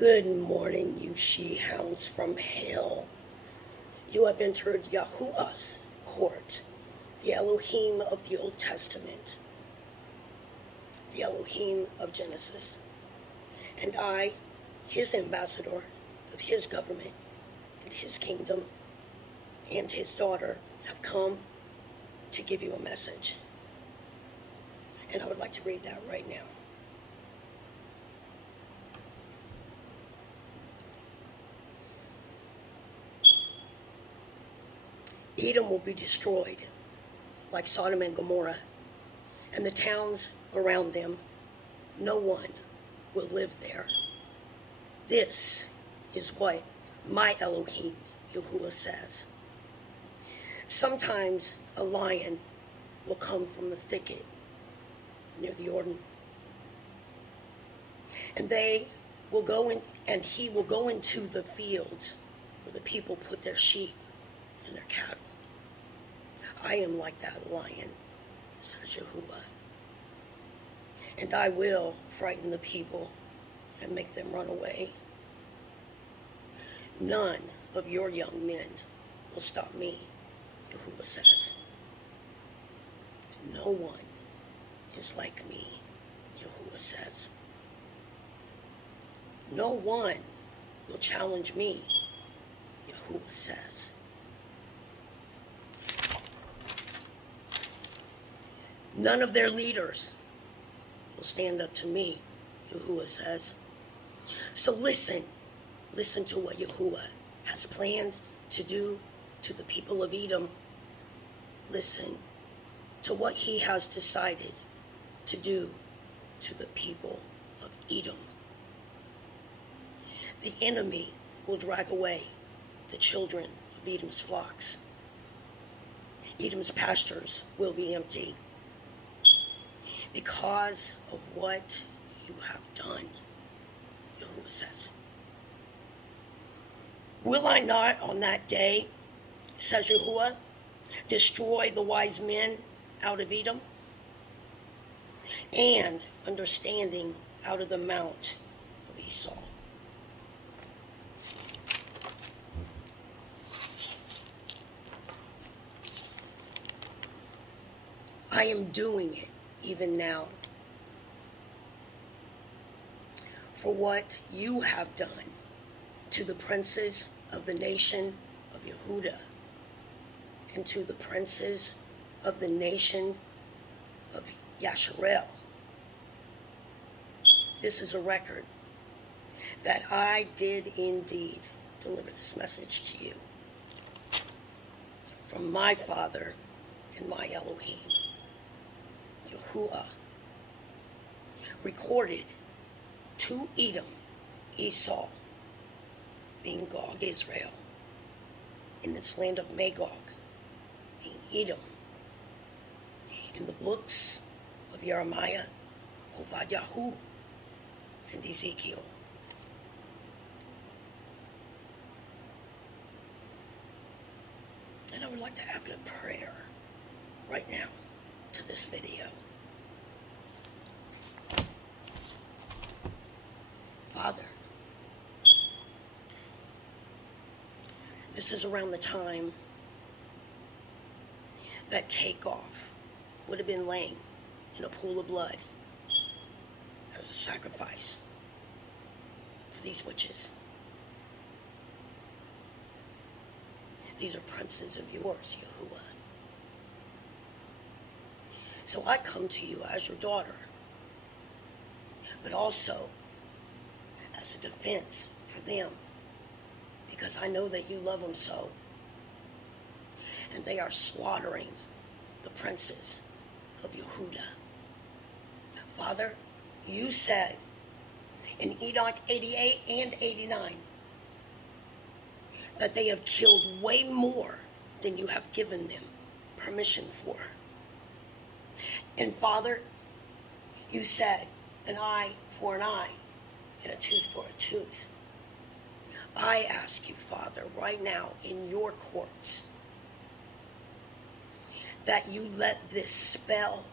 Good morning, you she-hounds from hell. You have entered Yahuah's court, the Elohim of the Old Testament, the Elohim of Genesis. And I, his ambassador of his government and his kingdom, and his daughter, have come to give you a message. And I would like to read that right now. Edom will be destroyed like Sodom and Gomorrah, and the towns around them. No one will live there. This is what my Elohim, Yahuah, says. Sometimes a lion will come from the thicket near the Jordan, and he will go into the fields where the people put their sheep and their cattle. I am like that lion, says Yahuah, and I will frighten the people and make them run away. None of your young men will stop me, Yahuah says. No one is like me, Yahuah says. No one will challenge me, Yahuah says. None of their leaders will stand up to me, Yahuah says. So listen to what Yahuah has planned to do to the people of Edom. Listen to what he has decided to do to the people of Edom. The enemy will drag away the children of Edom's flocks. Edom's pastures will be empty because of what you have done, Yahuah says. Will I not on that day, says Yahuah, destroy the wise men out of Edom and understanding out of the mount of Esau? I am doing it even now for what you have done to the princes of the nation of Yehudah and to the princes of the nation of Yasharel. This is a record that I did indeed deliver this message to you from my Father and my Elohim, Yahuah, recorded to Edom, Esau, being Gog, Israel, in its land of Magog, being Edom, in the books of Jeremiah, Obadiah, and Ezekiel. And I would like to add a prayer right now to this video. Father, this is around the time that Takeoff would have been laying in a pool of blood as a sacrifice for these witches. These are princes of yours, Yahuah. So I come to you as your daughter, but also as a defense for them, because I know that you love them so. And they are slaughtering the princes of Yehudah. Father, you said in Enoch 88 and 89 that they have killed way more than you have given them permission for. And Father, you said an eye for an eye and a tooth for a tooth. I ask you, Father, right now in your courts, that you let this spell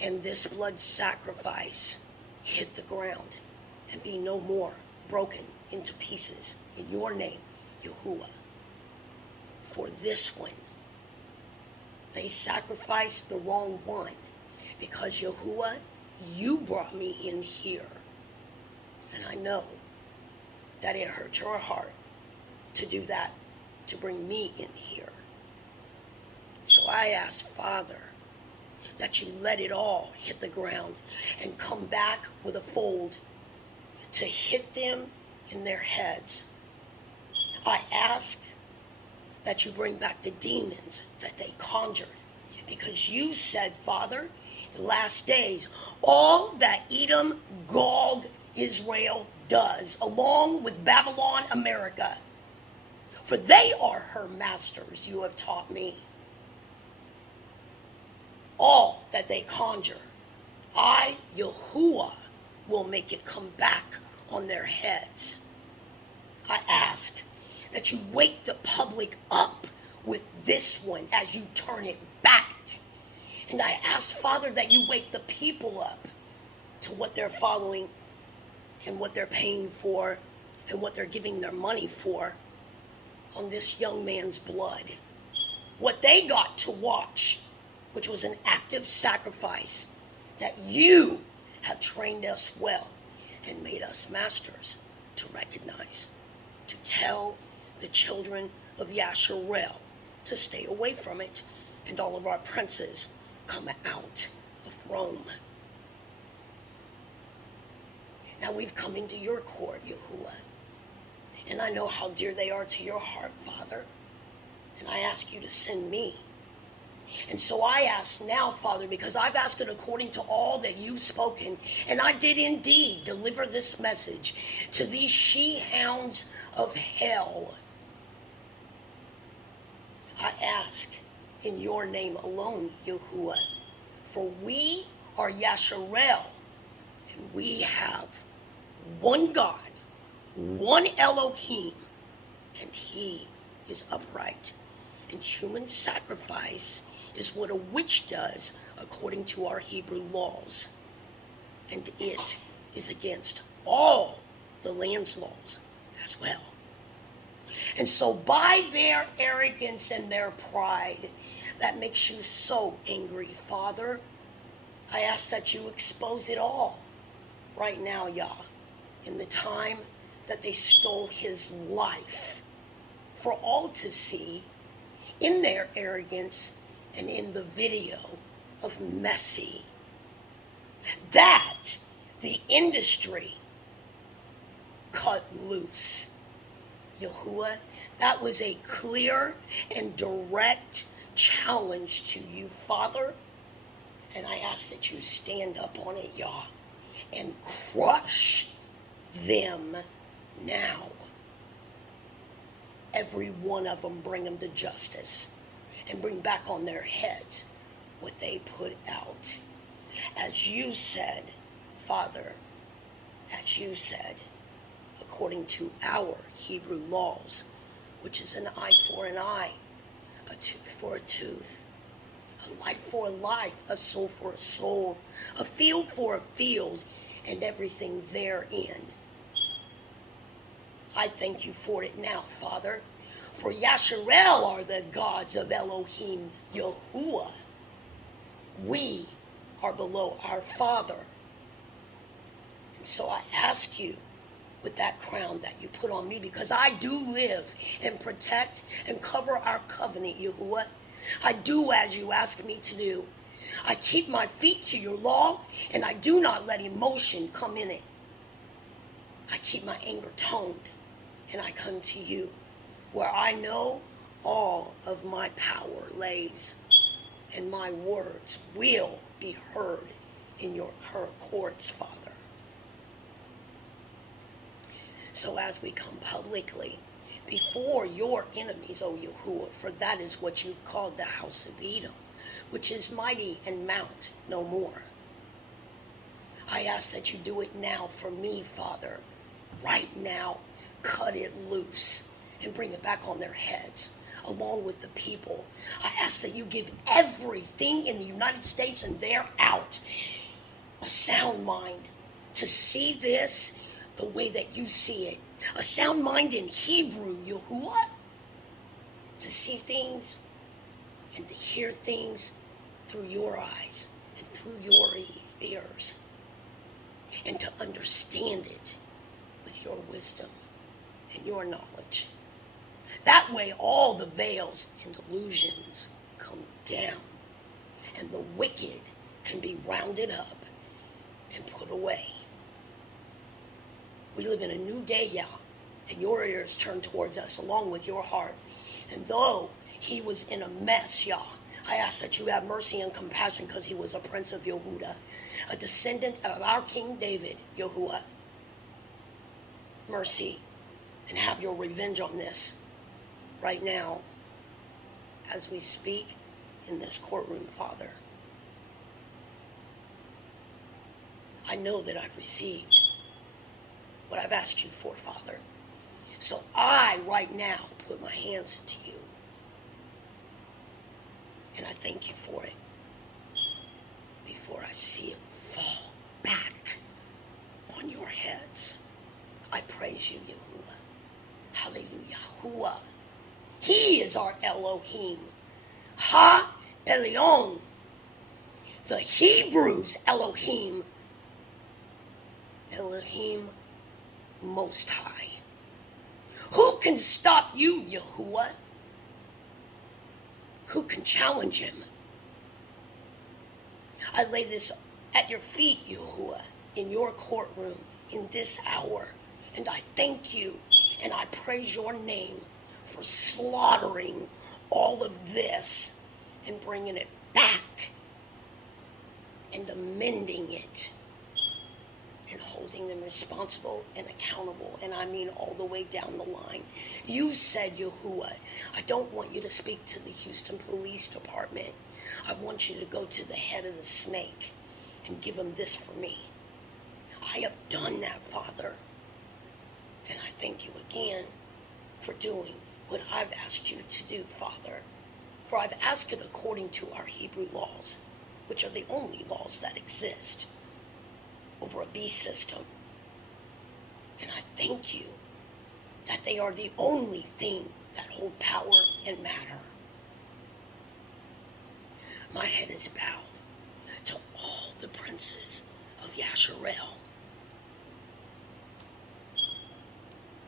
and this blood sacrifice hit the ground and be no more broken into pieces in your name, Yahuah. For this one, they sacrificed the wrong one, because Yahuah, you brought me in here. And I know that it hurt your heart to do that, to bring me in here. So I ask, Father, that you let it all hit the ground and come back with a fold to hit them in their heads. I ask that you bring back the demons that they conjured, because you said, Father, in the last days, all that Edom, Gog, Israel does, along with Babylon, America, for they are her masters, you have taught me. All that they conjure, I, Yahuah, will make it come back on their heads. I ask that you wake the public up with this one as you turn it back. And I ask, Father, that you wake the people up to what they're following and what they're paying for and what they're giving their money for on this young man's blood. What they got to watch, which was an active sacrifice, that you have trained us well and made us masters to recognize, to tell the children of Yasharel to stay away from it, and all of our princes come out of Rome. Now we've come into your court, Yahuah, and I know how dear they are to your heart, Father, and I ask you to send me. And so I ask now, Father, because I've asked it according to all that you've spoken, and I did indeed deliver this message to these she-hounds of hell. I ask in your name alone, Yahuah, for we are Yasharel, and we have one God, one Elohim, and he is upright. And human sacrifice is what a witch does according to our Hebrew laws. And it is against all the land's laws as well. And so by their arrogance and their pride, that makes you so angry, Father, I ask that you expose it all right now, Yah, in the time that they stole his life, for all to see in their arrogance and in the video of Messi, that the industry cut loose. Yahuah, that was a clear and direct challenge to you, Father, and I ask that you stand up on it, Yah, and crush them now. Every one of them, bring them to justice and bring back on their heads what they put out. As you said, Father, as you said, according to our Hebrew laws, which is an eye for an eye, a tooth for a tooth, a life for a life, a soul for a soul, a field for a field, and everything therein. I thank you for it now, Father. For Yasharel are the gods of Elohim, Yahuah. We are below our Father. And so I ask you, with that crown that you put on me, because I do live and protect and cover our covenant, Yahuah. I do as you ask me to do. I keep my feet to your law, and I do not let emotion come in it. I keep my anger toned, and I come to you, where I know all of my power lays, and my words will be heard in your courts, Father. So as we come publicly before your enemies, O Yahuah, for that is what you've called the house of Edom, which is mighty and mount no more. I ask that you do it now for me, Father. Right now, cut it loose and bring it back on their heads, along with the people. I ask that you give everything in the United States and they're out a sound mind to see this, the way that you see it. A sound mind in Hebrew, Yahuah, to see things and to hear things through your eyes and through your ears, and to understand it with your wisdom and your knowledge. That way all the veils and illusions come down, and the wicked can be rounded up and put away. We live in a new day, Yah, and your ears turn towards us along with your heart. And though he was in a mess, Yah, I ask that you have mercy and compassion, because he was a prince of Yehudah, a descendant of our King David, Yahuah. Mercy, and have your revenge on this right now as we speak in this courtroom, Father. I know that I've received what I've asked you for, Father. So I, right now, put my hands into you. And I thank you for it. Before I see it fall back on your heads, I praise you, Yahuah. Hallelujah. Yahuah. He is our Elohim. Ha Elyon. The Hebrews' Elohim. Elohim Most High. Who can stop you, Yahuah? Who can challenge him? I lay this at your feet, Yahuah, in your courtroom in this hour. And I thank you and I praise your name for slaughtering all of this and bringing it back and amending it and holding them responsible and accountable. And I mean all the way down the line. You said, Yahuah, I don't want you to speak to the Houston Police Department. I want you to go to the head of the snake and give him this for me. I have done that, Father. And I thank you again for doing what I've asked you to do, Father. For I've asked it according to our Hebrew laws, which are the only laws that exist over a beast system. And I thank you that they are the only thing that hold power and matter. My head is bowed to all the princes of Yasharel.